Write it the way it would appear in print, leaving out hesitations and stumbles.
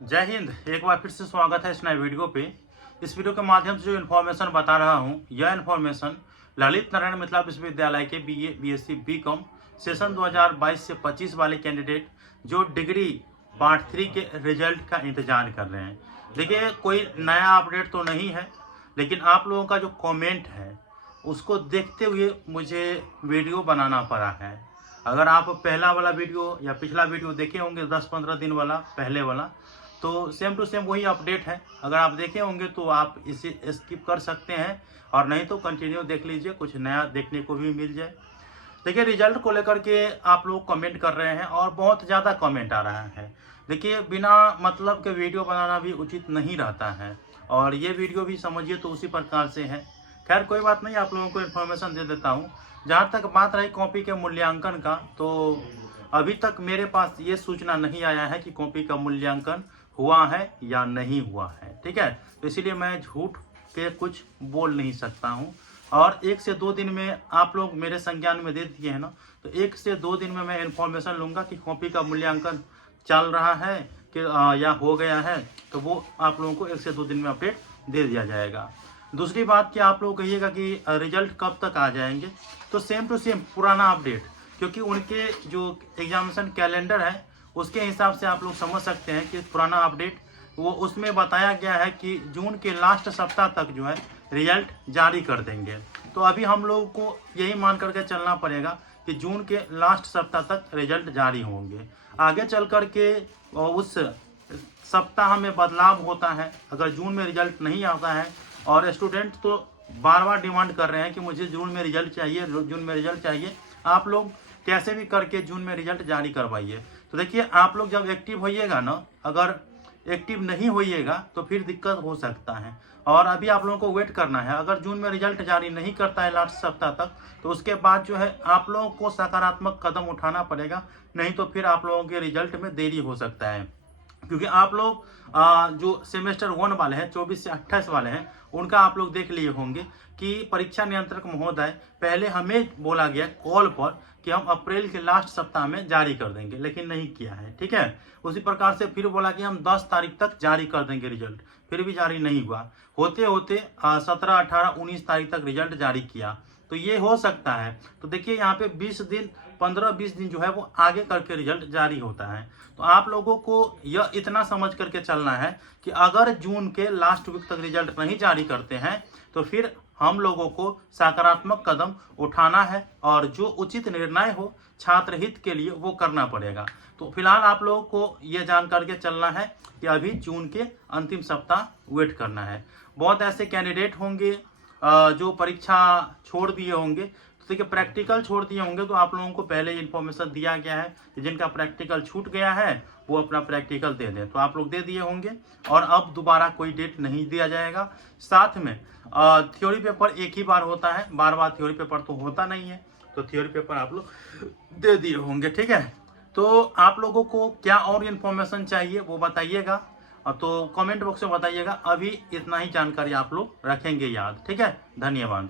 जय हिंद। एक बार फिर से स्वागत है इस नए वीडियो पे। इस वीडियो के माध्यम से जो इन्फॉर्मेशन बता रहा हूँ, यह इन्फॉर्मेशन ललित नारायण मिथिला विश्वविद्यालय के बीए, बीएससी, बीकॉम सेशन 2022 से 25 वाले कैंडिडेट जो डिग्री पार्ट 3 के रिजल्ट का इंतजार कर रहे हैं। देखिए, कोई नया अपडेट तो नहीं है, लेकिन आप लोगों का जो कमेंट है उसको देखते हुए मुझे वीडियो बनाना पड़ा है। अगर आप पहला वाला वीडियो या पिछला वीडियो देखे होंगे 10-15 दिन वाला पहले वाला, तो सेम टू सेम वही अपडेट है। अगर आप देखे होंगे तो आप इसे स्किप कर सकते हैं, और नहीं तो कंटिन्यू देख लीजिए, कुछ नया देखने को भी मिल जाए। देखिए, रिजल्ट को लेकर के आप लोग कमेंट कर रहे हैं और बहुत ज़्यादा कमेंट आ रहा है। देखिए, बिना मतलब के वीडियो बनाना भी उचित नहीं रहता है, और ये वीडियो भी समझिए तो उसी प्रकार से है। खैर, कोई बात नहीं, आप लोगों को इन्फॉर्मेशन दे देता हूँ। जहाँ तक बात रही कॉपी के मूल्यांकन का, तो अभी तक मेरे पास ये सूचना नहीं आया है कि कॉपी का मूल्यांकन हुआ है या नहीं हुआ है। ठीक है, तो इसीलिए मैं झूठ के कुछ बोल नहीं सकता हूँ। और 1 से 2 दिन में आप लोग मेरे संज्ञान में दे दिए हैं ना, तो 1 से 2 दिन में मैं इन्फॉर्मेशन लूँगा कि कॉपी का मूल्यांकन चल रहा है कि या हो गया है, तो वो आप लोगों को 1 से 2 दिन में अपडेट दे दिया जाएगा। दूसरी बात कि आप लोग कहिएगा कि रिजल्ट कब तक आ जाएंगे, तो सेम टू सेम पुराना अपडेट, क्योंकि उनके जो एग्जामिनेशन कैलेंडर है उसके हिसाब से आप लोग समझ सकते हैं कि पुराना अपडेट वो उसमें बताया गया है कि जून के लास्ट सप्ताह तक जो है रिजल्ट जारी कर देंगे। तो अभी हम लोगों को यही मान करके चलना पड़ेगा कि जून के लास्ट सप्ताह तक रिजल्ट जारी होंगे। आगे चल कर के उस सप्ताह में बदलाव होता है। अगर जून में रिजल्ट नहीं आता है, और स्टूडेंट तो बार बार डिमांड कर रहे हैं कि मुझे जून में रिजल्ट चाहिए, जून में रिजल्ट चाहिए, आप लोग कैसे भी करके जून में रिजल्ट जारी करवाइए। तो देखिए, आप लोग जब एक्टिव होइएगा ना, अगर एक्टिव नहीं होइएगा तो फिर दिक्कत हो सकता है। और अभी आप लोगों को वेट करना है। अगर जून में रिजल्ट जारी नहीं करता है लास्ट सप्ताह तक, तो उसके बाद जो है आप लोगों को सकारात्मक कदम उठाना पड़ेगा, नहीं तो फिर आप लोगों के रिजल्ट में देरी हो सकता है। क्योंकि आप लोग जो सेमेस्टर 1 वाले हैं, 24 से 28 वाले हैं, उनका आप लोग देख लिए होंगे कि परीक्षा नियंत्रक महोदय पहले हमें बोला गया कॉल पर कि हम अप्रैल के लास्ट सप्ताह में जारी कर देंगे, लेकिन नहीं किया है। ठीक है, उसी प्रकार से फिर बोला कि हम 10 तारीख तक जारी कर देंगे रिजल्ट, फिर भी जारी नहीं हुआ। होते होते 17, 18, 19 तारीख तक रिजल्ट जारी किया। तो ये हो सकता है। तो देखिए, यहाँ पे 20 दिन, 15-20 दिन जो है वो आगे करके रिजल्ट जारी होता है। तो आप लोगों को यह इतना समझ करके चलना है कि अगर जून के लास्ट वीक तक रिजल्ट नहीं जारी करते हैं, तो फिर हम लोगों को सकारात्मक कदम उठाना है, और जो उचित निर्णय हो छात्र हित के लिए वो करना पड़ेगा। तो फिलहाल आप लोगों को यह जान करके चलना है कि अभी जून के अंतिम सप्ताह वेट करना है। बहुत ऐसे कैंडिडेट होंगे जो परीक्षा छोड़ दिए होंगे। तो देखिए, प्रैक्टिकल छोड़ दिए होंगे तो आप लोगों को पहले इन्फॉर्मेशन दिया गया है कि जिनका प्रैक्टिकल छूट गया है वो अपना प्रैक्टिकल दे दें, तो आप लोग दे दिए होंगे, और अब दोबारा कोई डेट नहीं दिया जाएगा। साथ में थ्योरी पेपर एक ही बार होता है, बार बार थ्योरी पेपर तो होता नहीं है, तो थ्योरी पेपर आप लोग दे दिए होंगे। ठीक है, तो आप लोगों को क्या और इन्फॉर्मेशन चाहिए वो बताइएगा, तो कमेंट बॉक्स में बताइएगा। अभी इतना ही जानकारी आप लोग रखेंगे याद। ठीक है, धन्यवाद।